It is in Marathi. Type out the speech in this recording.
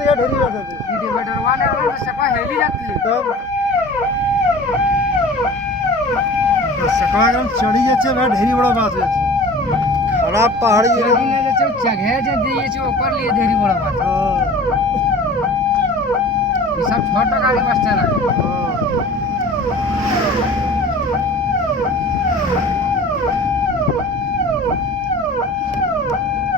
तो या ढेरी बैठे थे डिवाइडर वाले वाले सकवा हेवी जाती है तब सकवाग्राम चढ़ी जाए भाई ढेरी बड़ा बात है खराब पहाड़ी है चढ़ी ना जो जगह जे दिए जो ऊपर लिए ढेरी बड़ा बात हाँ ये सब छोटा गाड़ी बस चला हाँ